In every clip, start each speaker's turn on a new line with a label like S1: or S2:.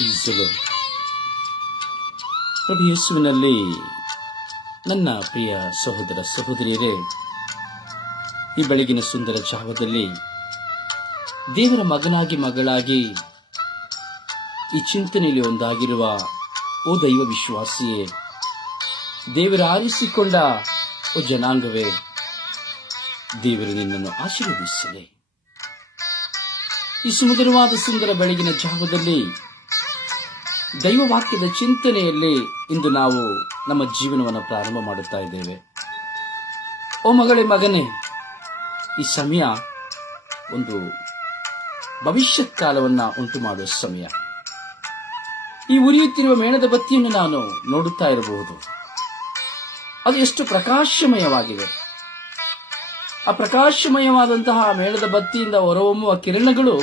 S1: ಪ್ರೀಸಲು ಪ್ರಭು ಯೇಸುವಿನಲ್ಲಿ ನನ್ನ ಪ್ರಿಯ ಸಹೋದರ ಸಹೋದರಿಯರೇ, ಈ ಬೆಳಗಿನ ಸುಂದರ ಜಾವದಲ್ಲಿ ದೇವರ ಮಗನಾಗಿ ಮಗಳಾಗಿ ಈ ಚಿಂತನೆಯಲ್ಲಿ ಒಂದಾಗಿರುವ ಓ ದೈವ ವಿಶ್ವಾಸಿಯೇ, ದೇವರ ಆರಿಸಿಕೊಂಡ ಓ ಜನಾಂಗವೇ, ದೇವರು ನಿನ್ನನ್ನು ಆಶೀರ್ವದಿಸಲಿ. ಈ ಸುಮಧುರವಾದ ಸುಂದರ ಬೆಳಗಿನ ಜಾವದಲ್ಲಿ ದೈವ ವಾಕ್ಯದ ಚಿಂತನೆಯಲ್ಲಿ ಇಂದು ನಾವು ನಮ್ಮ ಜೀವನವನ್ನು ಪ್ರಾರಂಭ ಮಾಡುತ್ತಾ ಇದ್ದೇವೆ. ಓ ಮಗಳೇ ಮಗನೇ, ಈ ಸಮಯ ಒಂದು ಭವಿಷ್ಯತ್ ಕಾಲವನ್ನು ಉಂಟು ಮಾಡುವ ಸಮಯ. ಈ ಉರಿಯುತ್ತಿರುವ ಮೇಣದ ಬತ್ತಿಯನ್ನು ನಾನು ನೋಡುತ್ತಾ ಇರಬಹುದು. ಅದು ಎಷ್ಟು ಪ್ರಕಾಶಮಯವಾಗಿದೆ. ಆ ಪ್ರಕಾಶಮಯವಾದಂತಹ ಮೇಣದ ಬತ್ತಿಯಿಂದ ಹೊರಹೊಮ್ಮುವ ಕಿರಣಗಳು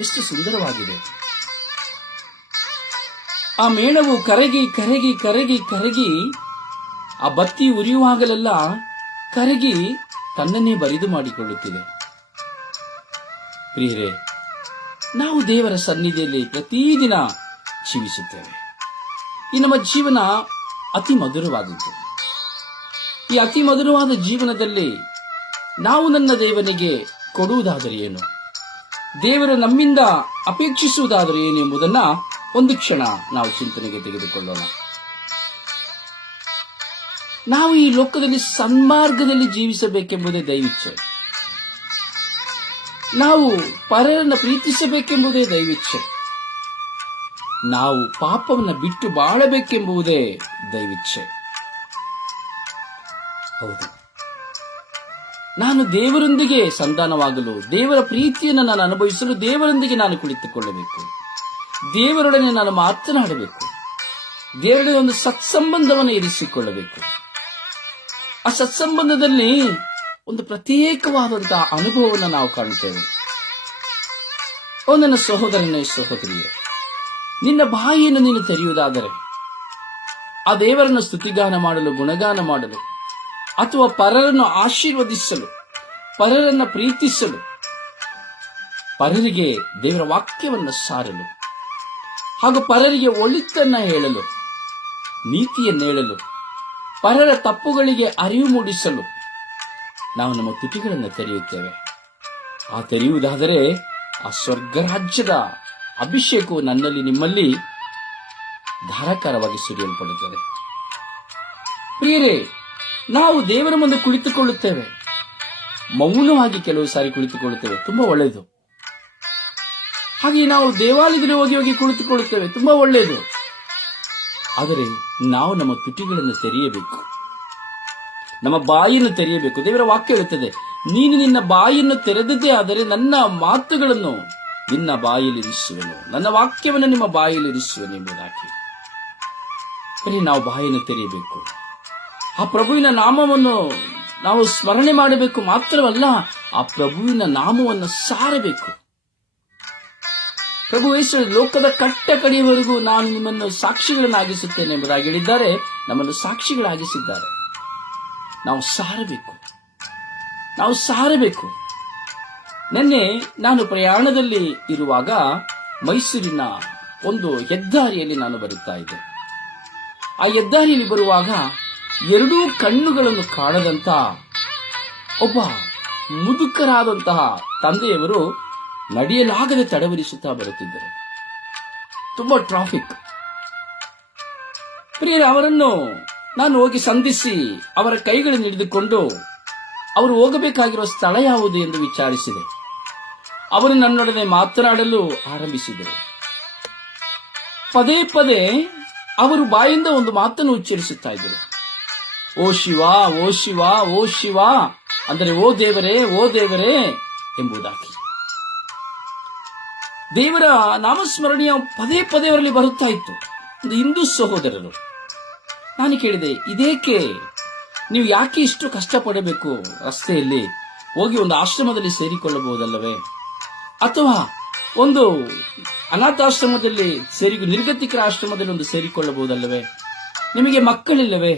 S1: ಎಷ್ಟು ಸುಂದರವಾಗಿದೆ. ಆ ಮೇಣವು ಕರಗಿ ಕರಗಿ ಕರಗಿ ಕರಗಿ ಆ ಬತ್ತಿ ಉರಿಯುವಾಗಲೆಲ್ಲ ಕರಗಿ ತನ್ನನ್ನೇ ಬರಿದು ಮಾಡಿಕೊಳ್ಳುತ್ತಿದೆ. ಪ್ರಿಯರೇ, ನಾವು ದೇವರ ಸನ್ನಿಧಿಯಲ್ಲಿ ಪ್ರತಿದಿನ ಜೀವಿಸುತ್ತೇವೆ. ಈ ನಮ್ಮ ಜೀವನ ಅತಿ ಮಧುರವಾದದ್ದು. ಈ ಅತಿ ಮಧುರವಾದ ಜೀವನದಲ್ಲಿ ನಾವು ನನ್ನ ದೇವನಿಗೆ ಕೊಡುವುದಾದರೆ ಏನು? ದೇವರು ನಮ್ಮಿಂದ ಅಪೇಕ್ಷಿಸುವುದಾದರೆ ಏನು ಎಂಬುದನ್ನ ಒಂದು ಕ್ಷಣ ನಾವು ಚಿಂತನೆಗೆ ತೆಗೆದುಕೊಳ್ಳೋಣ. ನಾವು ಈ ಲೋಕದಲ್ಲಿ ಸನ್ಮಾರ್ಗದಲ್ಲಿ ಜೀವಿಸಬೇಕೆಂಬುದೇ ದೈವಿಚ್ಛೆ. ನಾವು ಪರರನ್ನು ಪ್ರೀತಿಸಬೇಕೆಂಬುದೇ ದೈವಿಚ್ಛೆ. ನಾವು ಪಾಪವನ್ನು ಬಿಟ್ಟು ಬಾಳಬೇಕೆಂಬುದೇ ದೈವಿಚ್ಛೆ. ಹೌದು. ನಾನು ದೇವರೊಂದಿಗೆ ಸಂಧಾನವಾಗಲು, ದೇವರ ಪ್ರೀತಿಯನ್ನು ನಾನು ಅನುಭವಿಸಲು ದೇವರೊಂದಿಗೆ ನಾನು ಕುಳಿತುಕೊಳ್ಳಬೇಕು. ದೇವರೊಡನೆ ನಾನು ಮಾತನಾಡಬೇಕು. ದೇವರೊಡನೆ ಒಂದು ಸತ್ಸಂಬಂಧವನ್ನು ಇರಿಸಿಕೊಳ್ಳಬೇಕು. ಆ ಸತ್ಸಂಬಂಧದಲ್ಲಿ ಒಂದು ಪ್ರತ್ಯೇಕವಾದಂತಹ ಅನುಭವವನ್ನು ನಾವು ಕಾಣುತ್ತೇವೆ. ಓ ನನ್ನ ಸಹೋದರನೇ ಸಹೋದರಿಯೇ ನಿನ್ನ ಬಾಯಿಯನ್ನು ನೀನು ತೆರೆಯುವುದಾದರೆ, ಆ ದೇವರನ್ನು ಸ್ತುತಿಗಾನ ಮಾಡಲು, ಗುಣಗಾನ ಮಾಡಲು, ಅಥವಾ ಪರರನ್ನು ಆಶೀರ್ವದಿಸಲು, ಪರರನ್ನು ಪ್ರೀತಿಸಲು, ಪರರಿಗೆ ದೇವರ ವಾಕ್ಯವನ್ನು ಸಾರಲು ಹಾಗೂ ಪರರಿಗೆ ಒಳಿತನ್ನ ಹೇಳಲು, ನೀತಿಯನ್ನು ಹೇಳಲು, ಪರರ ತಪ್ಪುಗಳಿಗೆ ಅರಿವು ಮೂಡಿಸಲು ನಾವು ನಮ್ಮ ತುಟಿಗಳನ್ನು ತೆರೆಯುತ್ತೇವೆ. ಆ ತೆರೆಯುವುದಾದರೆ ಆ ಸ್ವರ್ಗ ರಾಜ್ಯದ ಅಭಿಷೇಕವು ನನ್ನಲ್ಲಿ ನಿಮ್ಮಲ್ಲಿ ಧಾರಾಕಾರವಾಗಿ ಸುರಿಯಲ್ಪಡುತ್ತದೆ. ಪ್ರಿಯರೇ, ನಾವು ದೇವರ ಮುಂದೆ ಕುಳಿತುಕೊಳ್ಳುತ್ತೇವೆ. ಮೌನವಾಗಿ ಕೆಲವು ಸಾರಿ ಕುಳಿತುಕೊಳ್ಳುತ್ತೇವೆ. ತುಂಬಾ ಒಳ್ಳೆಯದು. ಹಾಗೆ ನಾವು ದೇವಾಲಯದಲ್ಲಿ ಹೋಗಿ ಹೋಗಿ ಕುಳಿತುಕೊಳ್ಳುತ್ತೇವೆ. ತುಂಬಾ ಒಳ್ಳೆಯದು. ಆದರೆ ನಾವು ನಮ್ಮ ತುಟಿಗಳನ್ನು ತೆರೆಯಬೇಕು. ನಮ್ಮ ಬಾಯಿಯನ್ನು ತೆರೆಯಬೇಕು. ದೇವರ ವಾಕ್ಯ ಹೇಳುತ್ತದೆ, ನೀನು ನಿನ್ನ ಬಾಯಿಯನ್ನು ತೆರೆದದ್ದೇ ಆದರೆ ನನ್ನ ಮಾತುಗಳನ್ನು ನಿನ್ನ ಬಾಯಲ್ಲಿ ಇರಿಸುವನು. ನನ್ನ ವಾಕ್ಯವನ್ನು ನಿಮ್ಮ ಬಾಯಲ್ಲಿ ಇರಿಸುವನು ಎಂಬುದಾಗಿ ಬರೀ ನಾವು ಬಾಯಿಯನ್ನು ತೆರೆಯಬೇಕು. ಆ ಪ್ರಭುವಿನ ನಾಮವನ್ನು ನಾವು ಸ್ಮರಣೆ ಮಾಡಬೇಕು ಮಾತ್ರವಲ್ಲ, ಆ ಪ್ರಭುವಿನ ನಾಮವನ್ನು ಸಾರಬೇಕು. ಪ್ರಭು ಯೇಸು ಲೋಕದ ಕಟ್ಟ ಕಡೆಯವರೆಗೂ ನಾನು ನಿಮ್ಮನ್ನು ಸಾಕ್ಷಿಗಳನ್ನಾಗಿಸುತ್ತೇನೆ ಎಂಬುದಾಗಿ ಹೇಳಿದ್ದಾರೆ. ನಮ್ಮನ್ನು ಸಾಕ್ಷಿಗಳಾಗಿಸಿದ್ದಾರೆ. ನಾವು ಸಾರಬೇಕು. ನಾವು ಸಾರಬೇಕು. ನಿನ್ನೆ ನಾನು ಪ್ರಯಾಣದಲ್ಲಿ ಇರುವಾಗ ಮೈಸೂರಿನ ಒಂದು ಹೆದ್ದಾರಿಯಲ್ಲಿ ನಾನು ಬರುತ್ತಾ ಇದ್ದೆ. ಆ ಹೆದ್ದಾರಿಯಲ್ಲಿ ಬರುವಾಗ ಎರಡೂ ಕಣ್ಣುಗಳನ್ನು ಕಾಣದಂತ ಒಬ್ಬ ಮುದುಕರಾದಂತಹ ತಂದೆಯವರು ನಡೆಯಲಾಗದೆ ತಡವರಿಸುತ್ತಾ ಬರುತ್ತಿದ್ದರು. ತುಂಬಾ ಟ್ರಾಫಿಕ್ ಪ್ರಿಯರೇ, ಅವರನ್ನು ನಾನು ಹೋಗಿ ಸಂಧಿಸಿ ಅವರ ಕೈಗಳನ್ನು ಹಿಡಿದುಕೊಂಡು ಅವರು ಹೋಗಬೇಕಾಗಿರುವ ಸ್ಥಳ ಯಾವುದು ಎಂದು ವಿಚಾರಿಸಿದೆ. ಅವರು ನನ್ನೊಡನೆ ಮಾತನಾಡಲು ಆರಂಭಿಸಿದರು. ಪದೇ ಪದೇ ಅವರು ಬಾಯಿಂದ ಒಂದು ಮಾತನ್ನು ಉಚ್ಚರಿಸುತ್ತಾ ಇದ್ದರು. ಓ ಶಿವ ಓ ಶಿವ ಓ ಶಿವ, ಅಂದರೆ ಓ ದೇವರೇ ಓ ದೇವರೇ ಎಂಬುದಾಗಿ. ದೇವರ ನಾಮಸ್ಮರಣೀಯ ಪದೇ ಪದೇ ಅವರಲ್ಲಿ ಬರುತ್ತಾ ಇತ್ತು. ಒಂದು ಹಿಂದೂ ಸಹೋದರರು, ನಾನು ಕೇಳಿದೆ, ಇದೇಕೆ? ನೀವು ಯಾಕೆ ಇಷ್ಟು ಕಷ್ಟಪಡಬೇಕು? ರಸ್ತೆಯಲ್ಲಿ ಹೋಗಿ ಒಂದು ಆಶ್ರಮದಲ್ಲಿ ಸೇರಿಕೊಳ್ಳಬಹುದಲ್ಲವೇ? ಅಥವಾ ಒಂದು ಅನಾಥಾಶ್ರಮದಲ್ಲಿ ಸೇರಿ, ನಿರ್ಗತಿಕರ ಆಶ್ರಮದಲ್ಲಿ ಒಂದು ಸೇರಿಕೊಳ್ಳಬಹುದಲ್ಲವೇ? ನಿಮಗೆ ಮಕ್ಕಳಿಲ್ಲವೇ?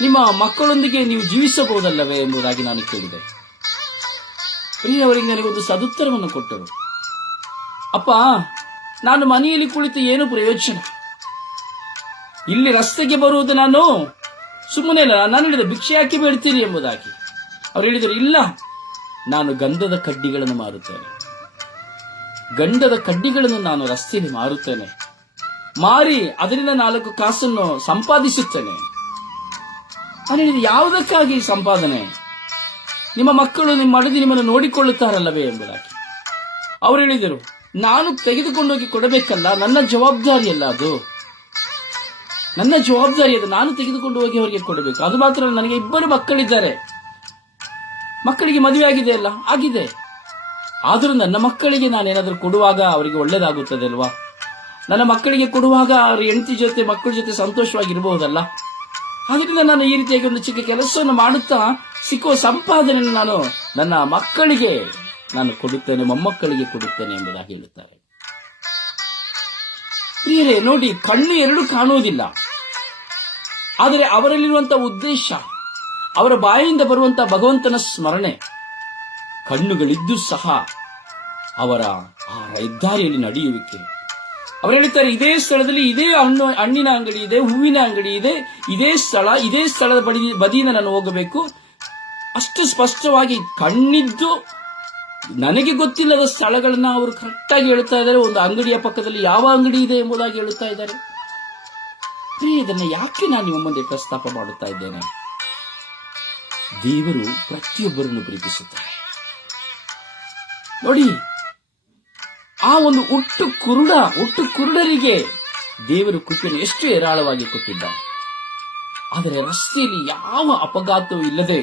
S1: ನಿಮ್ಮ ಮಕ್ಕಳೊಂದಿಗೆ ನೀವು ಜೀವಿಸಬಹುದಲ್ಲವೇ ಎಂಬುದಾಗಿ ನಾನು ಕೇಳಿದೆ. ಅವರಿಗೆ ನನಗೊಂದು ಸದುತ್ತರವನ್ನು ಕೊಟ್ಟರು. ಅಪ್ಪ, ನಾನು ಮನೆಯಲ್ಲಿ ಕುಳಿತು ಏನು ಪ್ರಯೋಜನ? ಇಲ್ಲಿ ರಸ್ತೆಗೆ ಬರುವುದು ನಾನು ಸುಮ್ಮನೆ ಅಲ್ಲ, ನಾನು ಹೇಳಿದ ಭಿಕ್ಷೆ ಹಾಕಿ ಬೇಡ್ತೀರಿ ಎಂಬುದಾಗಿ. ಅವ್ರು ಹೇಳಿದರು, ಇಲ್ಲ, ನಾನು ಗಂಧದ ಕಡ್ಡಿಗಳನ್ನು ಮಾರುತ್ತೇನೆ. ಗಂಧದ ಕಡ್ಡಿಗಳನ್ನು ನಾನು ರಸ್ತೆಯಲ್ಲಿ ಮಾರುತ್ತೇನೆ. ಮಾರಿ ಅದರಿಂದ ನಾಲ್ಕು ಕಾಸನ್ನು ಸಂಪಾದಿಸುತ್ತೇನೆ. ನಾನು ಹೇಳಿದ ಯಾವುದಕ್ಕಾಗಿ ಸಂಪಾದನೆ? ನಿಮ್ಮ ಮಕ್ಕಳು ನಿಮ್ಮ ಮಡದಿ ನಿಮ್ಮನ್ನು ನೋಡಿಕೊಳ್ಳುತ್ತಾರಲ್ಲವೇ ಎಂಬುದಾಗಿ. ಅವರು ಹೇಳಿದರು ನಾನು ತೆಗೆದುಕೊಂಡೋಗಿ ಕೊಡಬೇಕಲ್ಲ, ನನ್ನ ಜವಾಬ್ದಾರಿಯಲ್ಲ ಅದು? ನನ್ನ ಜವಾಬ್ದಾರಿ ಅದು, ನಾನು ತೆಗೆದುಕೊಂಡು ಹೋಗಿ ಅವರಿಗೆ ಕೊಡಬೇಕು. ಅದು ಮಾತ್ರ ನನಗೆ ಇಬ್ಬರು ಮಕ್ಕಳಿದ್ದಾರೆ. ಮಕ್ಕಳಿಗೆ ಮದುವೆ ಆಗಿದೆ ಅಲ್ಲ, ಆಗಿದೆ. ಆದರೂ ನನ್ನ ಮಕ್ಕಳಿಗೆ ನಾನೇನಾದರೂ ಕೊಡುವಾಗ ಅವರಿಗೆ ಒಳ್ಳೇದಾಗುತ್ತದೆ ಅಲ್ವಾ? ನನ್ನ ಮಕ್ಕಳಿಗೆ ಕೊಡುವಾಗ ಅವ್ರ ಹೆಂಡತಿ ಜೊತೆ, ಮಕ್ಕಳ ಜೊತೆ ಸಂತೋಷವಾಗಿರಬಹುದಲ್ಲ? ಆದ್ರಿಂದ ನಾನು ಈ ರೀತಿಯಾಗಿ ಒಂದು ಚಿಕ್ಕ ಕೆಲಸವನ್ನು ಮಾಡುತ್ತಾ ಸಿಕ್ಕುವ ಸಂಪಾದನೆಯನ್ನು ನಾನು ನನ್ನ ಮಕ್ಕಳಿಗೆ ನಾನು ಕೊಡುತ್ತೇನೆ, ಮೊಮ್ಮಕ್ಕಳಿಗೆ ಕೊಡುತ್ತೇನೆ ಎಂಬುದಾಗಿ ಹೇಳುತ್ತಾರೆ. ಪ್ರಿಯರೇ, ನೋಡಿ, ಕಣ್ಣು ಎರಡು ಕಾಣುವುದಿಲ್ಲ. ಆದರೆ ಅವರಲ್ಲಿರುವಂತಹ ಉದ್ದೇಶ, ಅವರ ಬಾಯಿಂದ ಬರುವಂತಹ ಭಗವಂತನ ಸ್ಮರಣೆ, ಕಣ್ಣುಗಳಿದ್ದು ಸಹ ಅವರ ಆ ಹೆದ್ದಾರಿಯಲ್ಲಿ ನಡೆಯುವಿಕೆ. ಅವರು ಹೇಳುತ್ತಾರೆ, ಇದೇ ಸ್ಥಳದಲ್ಲಿ ಇದೇ ಹಣ್ಣು, ಹಣ್ಣಿನ ಅಂಗಡಿ ಇದೆ, ಹೂವಿನ ಅಂಗಡಿ ಇದೆ, ಇದೇ ಸ್ಥಳ, ಇದೇ ಸ್ಥಳದ ಬಡಿ ಬದಿಯಿಂದ ನಾನು ಹೋಗಬೇಕು. ಅಷ್ಟು ಸ್ಪಷ್ಟವಾಗಿ ಕಣ್ಣಿದ್ದು ನನಗೆ ಗೊತ್ತಿಲ್ಲದ ಸ್ಥಳಗಳನ್ನ ಅವರು ಕರೆಕ್ಟಾಗಿ ಹೇಳ್ತಾ ಇದ್ದಾರೆ. ಒಂದು ಅಂಗಡಿಯ ಪಕ್ಕದಲ್ಲಿ ಯಾವ ಅಂಗಡಿ ಇದೆ ಎಂಬುದಾಗಿ ಹೇಳುತ್ತಾ ಇದ್ದಾರೆ. ಇದನ್ನು ಯಾಕೆ ನಾನು ನಿಮ್ಮ ಮುಂದೆ ಪ್ರಸ್ತಾಪ ಮಾಡುತ್ತಾ ಇದ್ದೇನೆ? ದೇವರು ಪ್ರತಿಯೊಬ್ಬರನ್ನು ಪ್ರೀತಿಸುತ್ತಾರೆ. ನೋಡಿ, ಆ ಒಂದು ಒಟ್ಟು ಕುರುಡ ಒಟ್ಟು ಕುರುಡರಿಗೆ ದೇವರು ಕೃಪೆಯನ್ನು ಎಷ್ಟು ಹೇರಾಳವಾಗಿ ಕೊಟ್ಟಿದ್ದ ಆದರೆ ರಸ್ತೆಯಲ್ಲಿ ಯಾವ ಅಪಘಾತವೂ ಇಲ್ಲದೆ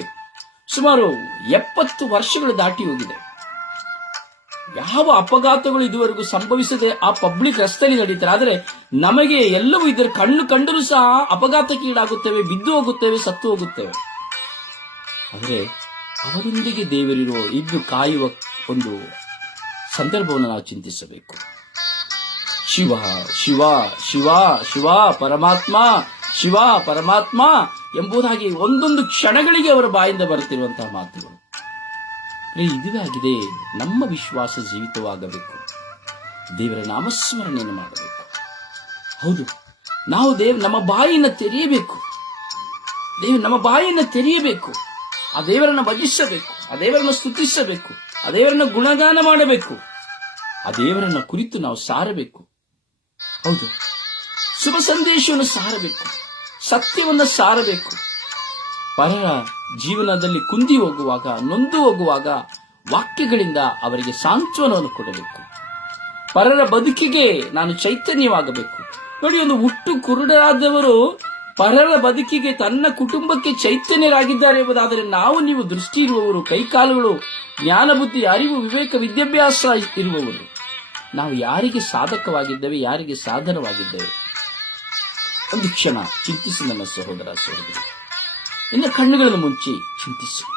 S1: ಸುಮಾರು ಎಪ್ಪತ್ತು ವರ್ಷಗಳು ದಾಟಿ ಹೋಗಿದೆ. ಯಾವ ಅಪಘಾತಗಳು ಇದುವರೆಗೂ ಸಂಭವಿಸದೆ ಆ ಪಬ್ಲಿಕ್ ರಸ್ತೆಯಲ್ಲಿ ನಡೀತಾರೆ ಆದರೆ ನಮಗೆ ಎಲ್ಲವೂ ಇದರ ಕಣ್ಣು ಕಂಡರೂ ಸಹ ಅಪಘಾತಕ್ಕೆ ಈಡಾಗುತ್ತೇವೆ, ಬಿದ್ದು ಹೋಗುತ್ತೇವೆ, ಸತ್ತು ಹೋಗುತ್ತೇವೆ. ಆದರೆ ಅವರೊಂದಿಗೆ ದೇವರಿರುವ ಇದ್ದು ಕಾಯುವ ಒಂದು ಸಂದರ್ಭವನ್ನು ನಾವು ಚಿಂತಿಸಬೇಕು. ಶಿವ ಶಿವ ಶಿವ ಶಿವ, ಪರಮಾತ್ಮ ಶಿವ, ಪರಮಾತ್ಮ ಎಂಬುದಾಗಿ ಒಂದೊಂದು ಕ್ಷಣಗಳಿಗೆ ಅವರ ಬಾಯಿಂದ ಬರುತ್ತಿರುವಂತಹ ಮಾತುಗಳು. ಇದುವೇ ಆಗಿದೆ ನಮ್ಮ ವಿಶ್ವಾಸ ಜೀವಿತವಾಗಬೇಕು. ದೇವರ ನಾಮಸ್ಮರಣೆಯನ್ನು ಮಾಡಬೇಕು. ಹೌದು, ನಾವು ದೇವ್ ನಮ್ಮ ಬಾಯಿಯನ್ನು ತೆರೆಯಬೇಕು. ದೇವ್ ನಮ್ಮ ಬಾಯಿಯನ್ನು ತೆರೆಯಬೇಕು. ಆ ದೇವರನ್ನು ಭಜಿಸಬೇಕು, ಆ ದೇವರನ್ನು ಸ್ತುತಿಸಬೇಕು, ಆ ದೇವರನ್ನು ಗುಣಗಾನ ಮಾಡಬೇಕು. ಆ ದೇವರನ್ನ ಕುರಿತು ನಾವು ಸಾರಬೇಕು. ಹೌದು, ಶುಭ ಸಂದೇಶವನ್ನು ಸಾರಬೇಕು, ಸತ್ಯವನ್ನು ಸಾರಬೇಕು. ಪರರ ಜೀವನದಲ್ಲಿ ಕುಂದಿ ಹೋಗುವಾಗ, ನೊಂದು ಹೋಗುವಾಗ ವಾಕ್ಯಗಳಿಂದ ಅವರಿಗೆ ಸಾಂತ್ವನವನ್ನು ಕೊಡಬೇಕು. ಪರರ ಬದುಕಿಗೆ ನಾನು ಚೈತನ್ಯವಾಗಬೇಕು. ನೋಡಿ, ಒಂದು ಹುಟ್ಟು ಕುರುಡರಾದವರು ಪರರ ಬದುಕಿಗೆ ತನ್ನ ಕುಟುಂಬಕ್ಕೆ ಚೈತನ್ಯರಾಗಿದ್ದಾರೆ ಎಂಬುದಾದರೆ ನಾವು ನೀವು ದೃಷ್ಟಿ ಇರುವವರು, ಕೈಕಾಲುಗಳು ಜ್ಞಾನ ಬುದ್ಧಿ ಅರಿವು, ವಿವೇಕ, ವಿದ್ಯಾಭ್ಯಾಸ ಇರುವವರು. ನಾವು ಯಾರಿಗೆ ಸಾಧಕವಾಗಿದ್ದೇವೆ, ಯಾರಿಗೆ ಸಾಧನವಾಗಿದ್ದೇವೆ? ಒಂದು ಕ್ಷಣ ಚಿಂತಿಸಿ ನನ್ನ ಸಹೋದರ ಸಹೋದರಿ. ನಿನ್ನ ಕಣ್ಣುಗಳನ್ನು ಮುಂಚಿ ಚಿಂತಿಸು.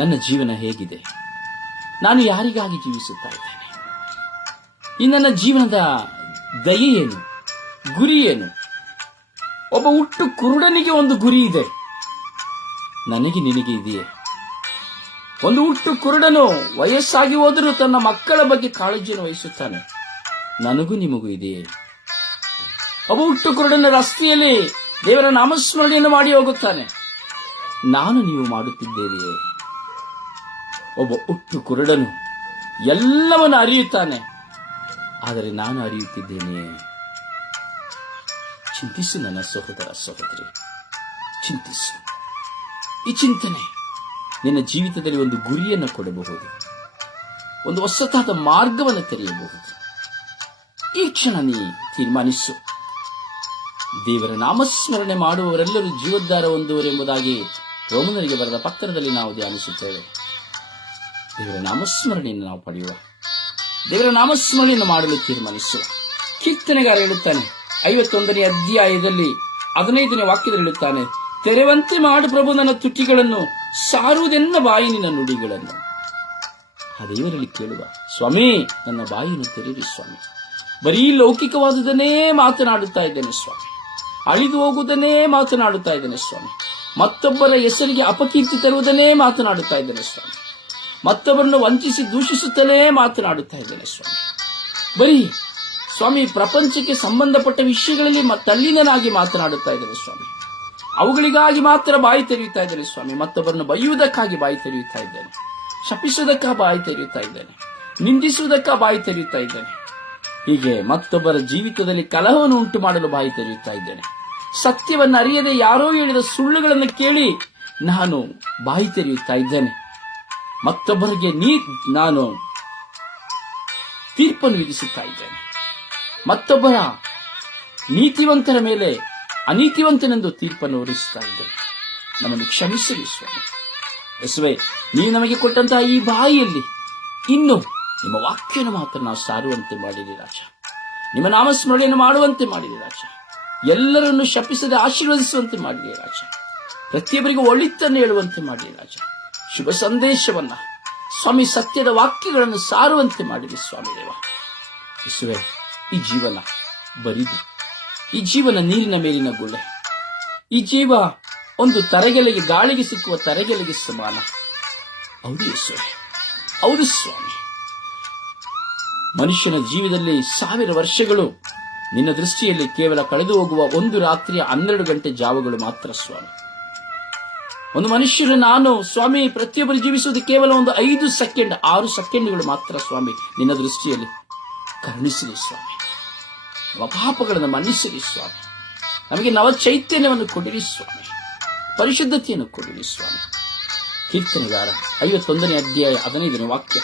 S1: ನನ್ನ ಜೀವನ ಹೇಗಿದೆ. ನಾನು ಯಾರಿಗಾಗಿ ಜೀವಿಸುತ್ತಾ ಇದ್ದೇನೆ? ಈ ನನ್ನ ಜೀವನದ ದಯೆ ಏನು? ಗುರಿ ಏನು? ಒಬ್ಬ ಹುಟ್ಟು ಕುರುಡನಿಗೆ ಒಂದು ಗುರಿ ಇದೆ. ನನಗೆ ನಿನಗೆ ಇದೆಯೇ? ಒಂದು ಹುಟ್ಟು ಕುರುಡನು ವಯಸ್ಸಾಗಿ ಹೋದರೂ ತನ್ನ ಮಕ್ಕಳ ಬಗ್ಗೆ ಕಾಳಜಿಯನ್ನು ವಹಿಸುತ್ತಾನೆ. ನನಗೂ ನಿಮಗೂ ಇದೆಯೇ? ಒಬ್ಬ ಹುಟ್ಟು ಕುರುಡನ ರಸ್ತೆಯಲ್ಲಿ ದೇವರ ನಾಮಸ್ಮರಣೆಯನ್ನು ಮಾಡಿ ಹೋಗುತ್ತಾನೆ. ನಾನು ನೀವು ಮಾಡುತ್ತಿದ್ದೇವೆಯೇ? ಒಬ್ಬ ಹುಟ್ಟು ಕುರುಡನು ಎಲ್ಲವನ್ನು ಅರಿಯುತ್ತಾನೆ. ಆದರೆ ನಾನು ಅರಿಯುತ್ತಿದ್ದೇನೆ ಚಿಂತಿಸು ನನ್ನ ಸಹೋದರ ಸಹೋದರಿ, ಚಿಂತಿಸು. ಈ ಚಿಂತನೆ ನಿನ್ನ ಜೀವಿತದಲ್ಲಿ ಒಂದು ಗುರಿಯನ್ನು ಕೊಡಬಹುದು. ಒಂದು ಹೊಸತಾದ ಮಾರ್ಗವನ್ನು ತೆರೆಯಬಹುದು. ಈ ಕ್ಷಣ ನೀ ತೀರ್ಮಾನಿಸು. ದೇವರ ನಾಮಸ್ಮರಣೆ ಮಾಡುವವರೆಲ್ಲರೂ ಜೀವೋದ್ಧಾರ ಹೊಂದುವರು ಎಂಬುದಾಗಿ ರೋಮನರಿಗೆ ಬರೆದ ಪತ್ರದಲ್ಲಿ ನಾವು ಧ್ಯಾನಿಸುತ್ತೇವೆ. ದೇವರ ನಾಮಸ್ಮರಣೆಯನ್ನು ನಾವು ಪಡೆಯುವ. ದೇವರ ನಾಮಸ್ಮರಣೆಯನ್ನು ಮಾಡಲು ತೀರ್ಮಾನಿಸುವ. ಕೀರ್ತನೆಗಾರ ಹೇಳುತ್ತಾನೆ, ಐವತ್ತೊಂದನೇ ಅಧ್ಯಾಯದಲ್ಲಿ ಹದಿನೈದನೇ ವಾಕ್ಯದಲ್ಲಿ ಹೇಳುತ್ತಾನೆ, ತೆರೆವಂತೆ ಮಾಡು ಪ್ರಭು ನನ್ನ ತುಟಿಗಳನ್ನು, ಸಾರುವುದೆನ್ನ ಬಾಯಿ ನಿನ್ನ ನುಡಿಗಳನ್ನು. ಆ ದೇವರಲ್ಲಿ ಕೇಳುವ, ಸ್ವಾಮಿ, ನನ್ನ ಬಾಯಿಯನ್ನು ತೆರೆಯಿರಿ ಸ್ವಾಮಿ. ಬರೀ ಲೌಕಿಕವಾದುದನ್ನೇ ಮಾತನಾಡುತ್ತಾ ಇದ್ದೇನೆ ಸ್ವಾಮಿ. ಅಳಿದು ಹೋಗುವುದನ್ನೇ ಮಾತನಾಡುತ್ತಾ ಇದ್ದೇನೆ ಸ್ವಾಮಿ. ಮತ್ತೊಬ್ಬರ ಹೆಸರಿಗೆ ಅಪಕೀರ್ತಿ ತರುವುದನ್ನೇ ಮಾತನಾಡುತ್ತಾ ಇದ್ದೇನೆ ಸ್ವಾಮಿ. ಮತ್ತೊಬ್ಬರನ್ನು ವಂಚಿಸಿ ದೂಷಿಸುತ್ತಲೇ ಮಾತನಾಡುತ್ತಾ ಇದ್ದೇನೆ ಸ್ವಾಮಿ. ಬರೀ ಸ್ವಾಮಿ, ಪ್ರಪಂಚಕ್ಕೆ ಸಂಬಂಧಪಟ್ಟ ವಿಷಯಗಳಲ್ಲಿ ತಲ್ಲೀನನಾಗಿ ಮಾತನಾಡುತ್ತಾ ಇದ್ದೇನೆ ಸ್ವಾಮಿ. ಅವುಗಳಿಗಾಗಿ ಮಾತ್ರ ಬಾಯಿ ತೆರೆಯುತ್ತಾ ಇದ್ದೇನೆ ಸ್ವಾಮಿ. ಮತ್ತೊಬ್ಬರನ್ನು ಬೈಯುವುದಕ್ಕಾಗಿ ಬಾಯಿ ತೆರೆಯುತ್ತಾ ಇದ್ದೇನೆ. ಶಪಿಸುವುದಕ್ಕ ಬಾಯಿ ತೆರೆಯುತ್ತಾ ಇದ್ದೇನೆ. ನಿಂದಿಸುವುದಕ್ಕ ಬಾಯಿ ತೆರೆಯುತ್ತಾ ಇದ್ದೇನೆ. ಹೀಗೆ ಮತ್ತೊಬ್ಬರ ಜೀವಿತದಲ್ಲಿ ಕಲಹವನ್ನು ಉಂಟು ಮಾಡಲು ಬಾಯಿ ತೆರೆಯುತ್ತಾ ಇದ್ದೇನೆ. ಸತ್ಯವನ್ನು ಅರಿಯದೆ ಯಾರೋ ಹೇಳಿದ ಸುಳ್ಳುಗಳನ್ನು ಕೇಳಿ ನಾನು ಬಾಯಿ ತೆರೆಯುತ್ತಾ ಇದ್ದೇನೆ. ಮತ್ತೊಬ್ಬರಿಗೆ ನೀ ನಾನು ತೀರ್ಪನ್ನು ವಿಧಿಸುತ್ತಾ ಇದ್ದೇನೆ. ಮತ್ತೊಬ್ಬರ ನೀತಿವಂತರ ಮೇಲೆ ಅನೀತಿವಂತನೆಂದು ತೀರ್ಪನ್ನು ಹೊರಿಸುತ್ತಾ ಇದ್ದೇನೆ. ನಮ್ಮನ್ನು ಕ್ಷಮಿಸಲಿ ಸ್ವಾಮಿ. ಯಸುವೆ, ನೀ ನಮಗೆ ಕೊಟ್ಟಂತಹ ಈ ಬಾಯಿಯಲ್ಲಿ ಇನ್ನು ನಿಮ್ಮ ವಾಕ್ಯನ ಮಾತ್ರ ನಾವು ಸಾರುವಂತೆ ಮಾಡಿರಿ, ರಾಜ. ನಿಮ್ಮ ನಾಮಸ್ಮರಣೆಯನ್ನು ಮಾಡುವಂತೆ ಮಾಡಿರಿ, ರಾಜ. ಎಲ್ಲರನ್ನು ಶಪಿಸದೆ ಆಶೀರ್ವದಿಸುವಂತೆ ಮಾಡಲಿ ರಾಜ. ಪ್ರತಿಯೊಬ್ಬರಿಗೂ ಒಳಿತನ್ನು ಹೇಳುವಂತೆ ಮಾಡಿ ರಾಜ. ಶುಭ ಸಂದೇಶವನ್ನ ಸ್ವಾಮಿ ಸತ್ಯದ ವಾಕ್ಯಗಳನ್ನು ಸಾರುವಂತೆ ಮಾಡಿದೆ ಸ್ವಾಮಿ ದೇವ. ಇಸುವೆ ಈ ಜೀವನ ಬರಿದು, ಈ ಜೀವನ ನೀರಿನ ಮೇಲಿನ ಗುಳೆ ಈ ಜೀವ ಒಂದು ತರಗೆಲೆಗೆ, ಗಾಳಿಗೆ ಸಿಕ್ಕುವ ತರಗೆಲೆಗೆ ಸಮಾನ. ಹೌದು ಯೇಸುವೆ, ಹೌದು ಸ್ವಾಮಿ. ಮನುಷ್ಯನ ಜೀವದಲ್ಲಿ ಸಾವಿರ ವರ್ಷಗಳು ನಿನ್ನ ದೃಷ್ಟಿಯಲ್ಲಿ ಕೇವಲ ಕಳೆದು ಹೋಗುವ ಒಂದು ರಾತ್ರಿಯ ಹನ್ನೆರಡು ಗಂಟೆ ಜಾವಗಳು ಮಾತ್ರ ಸ್ವಾಮಿ. ಒಂದು ಮನುಷ್ಯರು ನಾನು ಸ್ವಾಮಿ ಪ್ರತಿಯೊಬ್ಬರು ಜೀವಿಸುವುದು ಕೇವಲ ಒಂದು ಐದು ಸೆಕೆಂಡ್, ಆರು ಸೆಕೆಂಡ್ಗಳು ಮಾತ್ರ ಸ್ವಾಮಿ. ನಿನ್ನ ದೃಷ್ಟಿಯಲ್ಲಿ ಕರುಣಿಸಲಿ ಸ್ವಾಮಿ. ಪಾಪಗಳನ್ನು ಮನ್ನಿಸಲಿ ಸ್ವಾಮಿ. ನಮಗೆ ನವ ಚೈತನ್ಯವನ್ನು ಕೊಡಿರಿ ಸ್ವಾಮಿ. ಪರಿಶುದ್ಧತೆಯನ್ನು ಕೊಡಿರಿ ಸ್ವಾಮಿ. ಕೀರ್ತನೆಗಾರ ಐವತ್ತೊಂದನೇ ಅಧ್ಯಾಯ ಹದಿನೈದನೇ ವಾಕ್ಯ.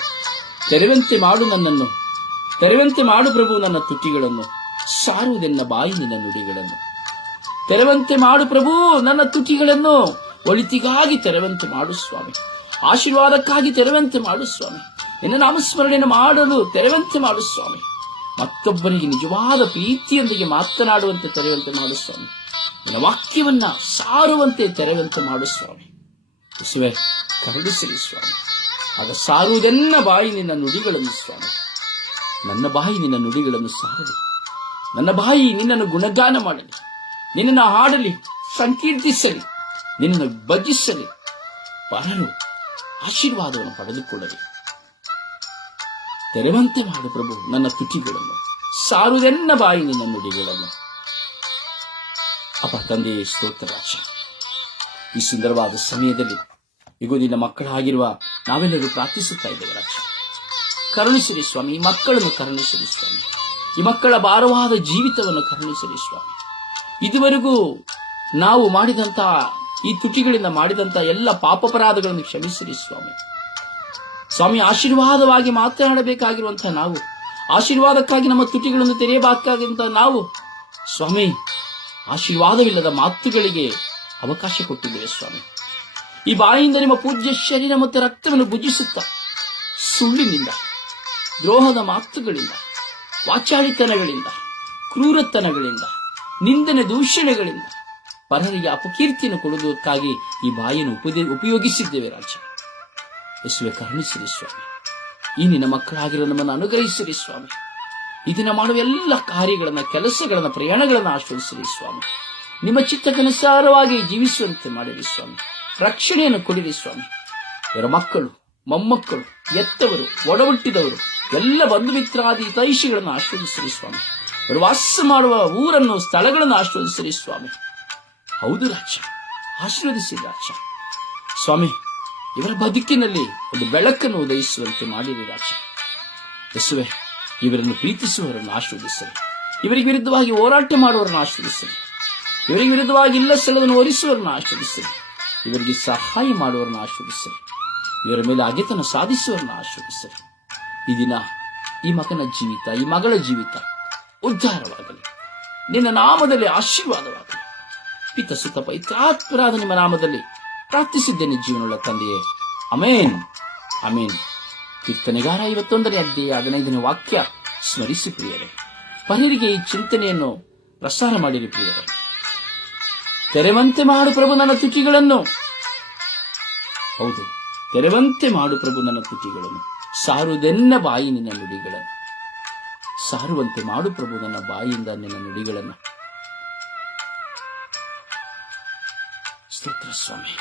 S1: ತೆರೆವಂತೆ ಮಾಡು ನನ್ನನ್ನು. ತೆರೆವಂತೆ ಮಾಡು ಪ್ರಭು ನನ್ನ ತುಟಿಗಳನ್ನು. ಸಾರುವುದೆನ್ನ ಬಾಯಿ ನಿನ್ನ ನುಡಿಗಳನ್ನು. ತೆರವಂತೆ ಮಾಡು ಪ್ರಭು, ನನ್ನ ತುಟಿಗಳನ್ನು. ಒಳಿತಿಗಾಗಿ ತೆರವಂತೆ ಮಾಡು ಸ್ವಾಮಿ. ಆಶೀರ್ವಾದಕ್ಕಾಗಿ ತೆರವಂತೆ ಮಾಡು ಸ್ವಾಮಿ. ನಿನ್ನ ನಾಮಸ್ಮರಣೆಯನ್ನು ಮಾಡಲು ತೆರವಂತೆ ಮಾಡು ಸ್ವಾಮಿ. ಮತ್ತೊಬ್ಬರಿಗೆ ನಿಜವಾದ ಪ್ರೀತಿಯೊಂದಿಗೆ ಮಾತನಾಡುವಂತೆ ತೆರೆಯುವಂತೆ ಮಾಡು ಸ್ವಾಮಿ. ನನ್ನ ವಾಕ್ಯವನ್ನ ಸಾರುವಂತೆ ತೆರೆಯುವಂತೆ ಮಾಡು ಸ್ವಾಮಿ. ಯೇಸುವೆ ಕರುಣಿಸಲಿ ಸ್ವಾಮಿ. ಆಗ ಸಾರುವುದೆನ್ನ ಬಾಯಿ ನಿನ್ನ ನುಡಿಗಳನ್ನು ಸ್ವಾಮಿ. ನನ್ನ ಬಾಯಿ ನಿನ್ನ ನುಡಿಗಳನ್ನು ಸಾರಲಿ ನನ್ನ ಬಾಯಿ ನಿನ್ನನ್ನು ಗುಣಗಾನ ಮಾಡಲಿ. ನಿನ್ನನ್ನು ಹಾಡಲಿ, ಸಂಕೀರ್ತಿಸಲಿ, ನಿನ್ನನ್ನು ಭಜಿಸಲಿ. ಪರರು ಆಶೀರ್ವಾದವನ್ನು ಪಡೆದುಕೊಳ್ಳಲಿ. ತೆರೆವಂತೆ ಮಾಡು ಪ್ರಭು ನನ್ನ ತುಟಿಗಳನ್ನು ಸಾರುವುದೆನ್ನ ಬಾಯಿ ನಿನ್ನ ನುಡಿಗಳನ್ನು ಅಪ್ಪ ತಂದೆಯೇ, ಸ್ತೋತ್ರ ರಾಜ. ಈ ಸುಂದರವಾದ ಸಮಯದಲ್ಲಿ ಈಗ ನಿನ್ನ ಮಕ್ಕಳಾಗಿರುವ ನಾವೆಲ್ಲರೂ ಪ್ರಾರ್ಥಿಸುತ್ತಾ ಇದ್ದೇವೆ ರಾಜ. ಕರುಣಿಸಿರಿ ಸ್ವಾಮಿ, ಮಕ್ಕಳನ್ನು ಕರುಣಿಸಿರಿ ಸ್ವಾಮಿ. ಈ ಮಕ್ಕಳ ಭಾರವಾದ ಜೀವಿತವನ್ನು ಕರುಣಿಸಲಿ ಸ್ವಾಮಿ. ಇದುವರೆಗೂ ನಾವು ಮಾಡಿದಂತಹ ಈ ತುಟಿಗಳಿಂದ ಮಾಡಿದಂತಹ ಎಲ್ಲ ಪಾಪಪರಾಧಗಳನ್ನು ಕ್ಷಮಿಸಿರಿ ಸ್ವಾಮಿ. ಸ್ವಾಮಿ, ಆಶೀರ್ವಾದವಾಗಿ ಮಾತನಾಡಬೇಕಾಗಿರುವಂತಹ ನಾವು, ಆಶೀರ್ವಾದಕ್ಕಾಗಿ ನಮ್ಮ ತುಟಿಗಳನ್ನು ತೆರೆಯಬೇಕಾಗಿರುವಂತಹ ನಾವು, ಸ್ವಾಮಿ, ಆಶೀರ್ವಾದವಿಲ್ಲದ ಮಾತುಗಳಿಗೆ ಅವಕಾಶ ಕೊಟ್ಟಿದ್ದೇವೆ ಸ್ವಾಮಿ. ಈ ಬಾಯಿಯಿಂದ ನಿಮ್ಮ ಪೂಜ್ಯ ಶರೀರ ಮತ್ತು ರಕ್ತವನ್ನು ಭುಜಿಸುತ್ತಾ, ಸುಳ್ಳಿನಿಂದ, ದ್ರೋಹದ ಮಾತುಗಳಿಂದ ವಾಚಾಳಿತನಗಳಿಂದ ಕ್ರೂರತನಗಳಿಂದ, ನಿಂದನೆ ದೂಷಣೆಗಳಿಂದ, ಪರರಿಗೆ ಅಪಕೀರ್ತಿಯನ್ನು ಕೊಡುವುದಕ್ಕಾಗಿ ಈ ಬಾಯಿಯನ್ನು ಉಪದೇ, ಉಪಯೋಗಿಸಿದ್ದೇವೆ ರಾಜ. ಯೇಸುವೆ ಕರುಣಿಸಿರಿ ಸ್ವಾಮಿ. ಈ ನಿನ್ನ ಮಕ್ಕಳಾಗಿರೋ ನಮ್ಮನ್ನು ಅನುಗ್ರಹಿಸಿರಿ ಸ್ವಾಮಿ. ಇದನ್ನ ಮಾಡುವ ಎಲ್ಲ ಕಾರ್ಯಗಳನ್ನ, ಕೆಲಸಗಳನ್ನ, ಪ್ರಯಾಣಗಳನ್ನ ಆಶ್ರಯಿಸಿರಿ ಸ್ವಾಮಿ. ನಿಮ್ಮ ಚಿತ್ತಕ್ಕನುಸಾರವಾಗಿ ಜೀವಿಸುವಂತೆ ಮಾಡಿರಿ ಸ್ವಾಮಿ. ರಕ್ಷಣೆಯನ್ನು ಕೊಡಿರಿ ಸ್ವಾಮಿ. ಇವರ ಮಕ್ಕಳು, ಮೊಮ್ಮಕ್ಕಳು ಎತ್ತವರು ಒಡಹುಟ್ಟಿದವರು ಎಲ್ಲ ಬಂಧು ಮಿತ್ರಾದಿ ಹಿತೈಷಿಗಳನ್ನು ಆಶ್ರಯಿಸಿರಿ ಸ್ವಾಮಿ. ಅವರು ವಾಸ ಮಾಡುವ ಊರನ್ನು ಸ್ಥಳಗಳನ್ನು ಆಶ್ರಯಿಸಿರಿ ಸ್ವಾಮಿ. ಹೌದು ರಾಜ ಆಶೀರ್ವದಿಸಿ ರಾಜ. ಸ್ವಾಮಿ, ಇವರ ಬದುಕಿನಲ್ಲಿ ಒಂದು ಬೆಳಕನ್ನು ಉದಯಿಸುವಂತೆ ಮಾಡಿರಿ ರಾಜ. ಯಸುವೆ, ಇವರನ್ನು ಪ್ರೀತಿಸುವವರನ್ನು ಆಶೀರ್ವದಿಸಲಿ ಇವರಿಗೆ ವಿರುದ್ಧವಾಗಿ ಹೋರಾಟ ಮಾಡುವವರನ್ನು ಆಶೀರ್ವದಿಸಲಿ ಇವರಿಗೆ ವಿರುದ್ಧವಾಗಿ ಇಲ್ಲ ಸ್ಥಳವನ್ನು ಒರಿಸುವವರನ್ನು ಆಶೀರ್ವದಿಸಲಿ ಇವರಿಗೆ ಸಹಾಯ ಮಾಡುವವರನ್ನು ಆಶೀರ್ವದಿಸಲಿ ಇವರ ಮೇಲೆ ಅಗೆತನ ಸಾಧಿಸುವವರನ್ನು ಆಶೀರ್ವದಿಸಲಿ ಈ ದಿನ ಈ ಮಗನ ಜೀವಿತ, ಈ ಮಗಳ ಜೀವಿತ ಉದ್ಧಾರವಾಗಲಿ. ನಿನ್ನ ನಾಮದಲ್ಲಿ ಆಶೀರ್ವಾದವಾಗಲಿ. ಪಿತ, ಸುತ ಪೈತ್ರಾತ್ಮರಾದ ನಿಮ್ಮ ನಾಮದಲ್ಲಿ ಪ್ರಾರ್ಥಿಸಿದ್ದೇನೆ ಜೀವನವುಳ್ಳ ತಂದೆಯೇ. ಅಮೇನ್ ಅಮೇನ್ ಕೀರ್ತನೆಗಾರ ಐವತ್ತೊಂದನೇ ಅಧ್ಯಾಯ ಹದಿನೈದನೇ ವಾಕ್ಯ ಸ್ಮರಿಸಿ ಪ್ರಿಯರೇ. ಪರಿರಿಗೆ ಈ ಚಿಂತನೆಯನ್ನು ಪ್ರಸಾರ ಮಾಡಿರಿ ಪ್ರಿಯರೇ. ತೆರೆವಂತೆ ಮಾಡು ಪ್ರಭು ನನ್ನ ತುಟಿಗಳನ್ನು. ಹೌದು, ತೆರೆವಂತೆ ಮಾಡು ಪ್ರಭು ನನ್ನ ತುಟಿಗಳನ್ನು. ಸಾರುವುದೆನ್ನ ಬಾಯಿ ನಿನ್ನ ನುಡಿಗಳನ್ನು. ಸಾರುವಂತೆ ಮಾಡು ಪ್ರಭು ನನ್ನ ಬಾಯಿಯಿಂದ ನಿನ್ನ ನುಡಿಗಳನ್ನು. ಸ್ತೋತ್ರ ಸ್ವಾಮಿ.